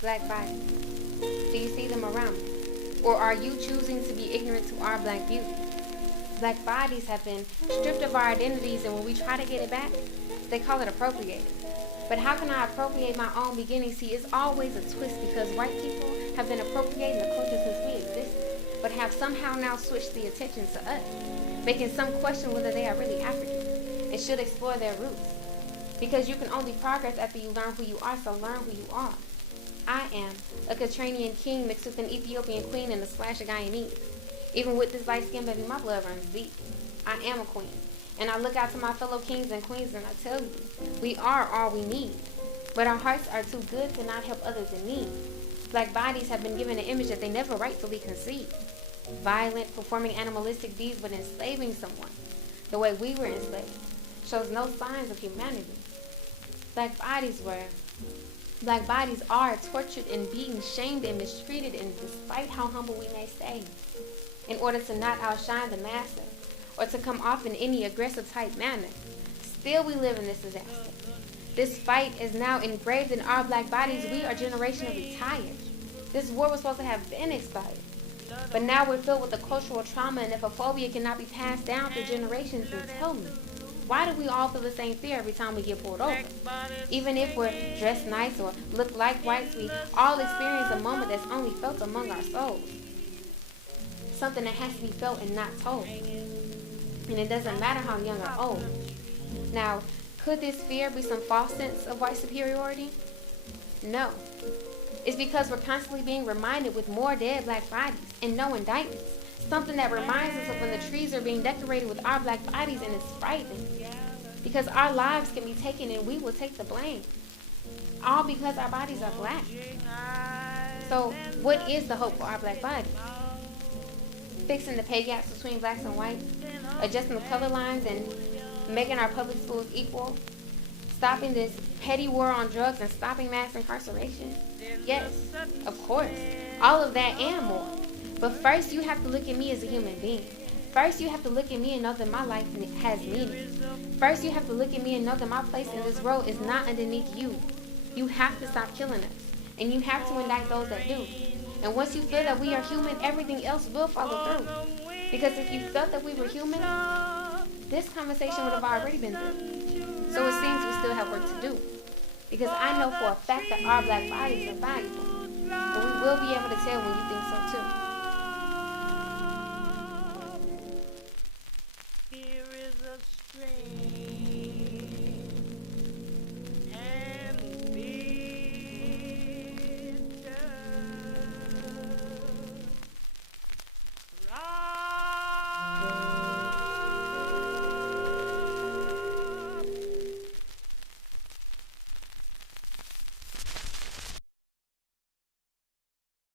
black bodies? Do you see them around me? Or are you choosing to be ignorant to our black beauty? Black bodies have been stripped of our identities, and when we try to get it back, they call it appropriating. But how can I appropriate my own beginning? See, it's always a twist because white people have been appropriating the culture since we existed, but have somehow now switched the attention to us, making some question whether they are really African and should explore their roots. Because you can only progress after you learn who you are, so learn who you are. I am a Catranian king mixed with an Ethiopian queen and a splash of Guyanese. Even with this light skin, baby, my blood runs deep. I am a queen. And I look out to my fellow kings and queens and I tell you, we are all we need. But our hearts are too good to not help others in need. Black bodies have been given an image that they never rightfully conceived. Violent, performing animalistic deeds but enslaving someone, the way we were enslaved, shows no signs of humanity. Black bodies are tortured and beaten, shamed and mistreated, and despite how humble we may stay, in order to not outshine the master or to come off in any aggressive type manner, still we live in this disaster. This fight is now engraved in our black bodies. We are generationally tired. This war was supposed to have been expired. But now we're filled with the cultural trauma, and if a phobia cannot be passed down through generations, then tell me, why do we all feel the same fear every time we get pulled over? Even if we're dressed nice or look like whites, we all experience a moment that's only felt among our souls. Something that has to be felt and not told. And it doesn't matter how young or old. Now, could this fear be some false sense of white superiority? No. It's because we're constantly being reminded with more dead black bodies and no indictments. Something that reminds us of when the trees are being decorated with our black bodies, and it's frightening. Because our lives can be taken and we will take the blame. All because our bodies are black. So, what is the hope for our black bodies? Fixing the pay gaps between blacks and whites, adjusting the color lines and making our public schools equal, stopping this petty war on drugs and stopping mass incarceration? Yes, of course, all of that and more. But first you have to look at me as a human being. First you have to look at me and know that my life has meaning. First you have to look at me and know that my place in this world is not underneath you. You have to stop killing us, and you have to indict those that do. And once you feel that we are human, everything else will follow through. Because if you felt that we were human, this conversation would have already been through. So it seems we still have work to do. Because I know for a fact that our black bodies are valuable. But we will be able to tell when you think so too.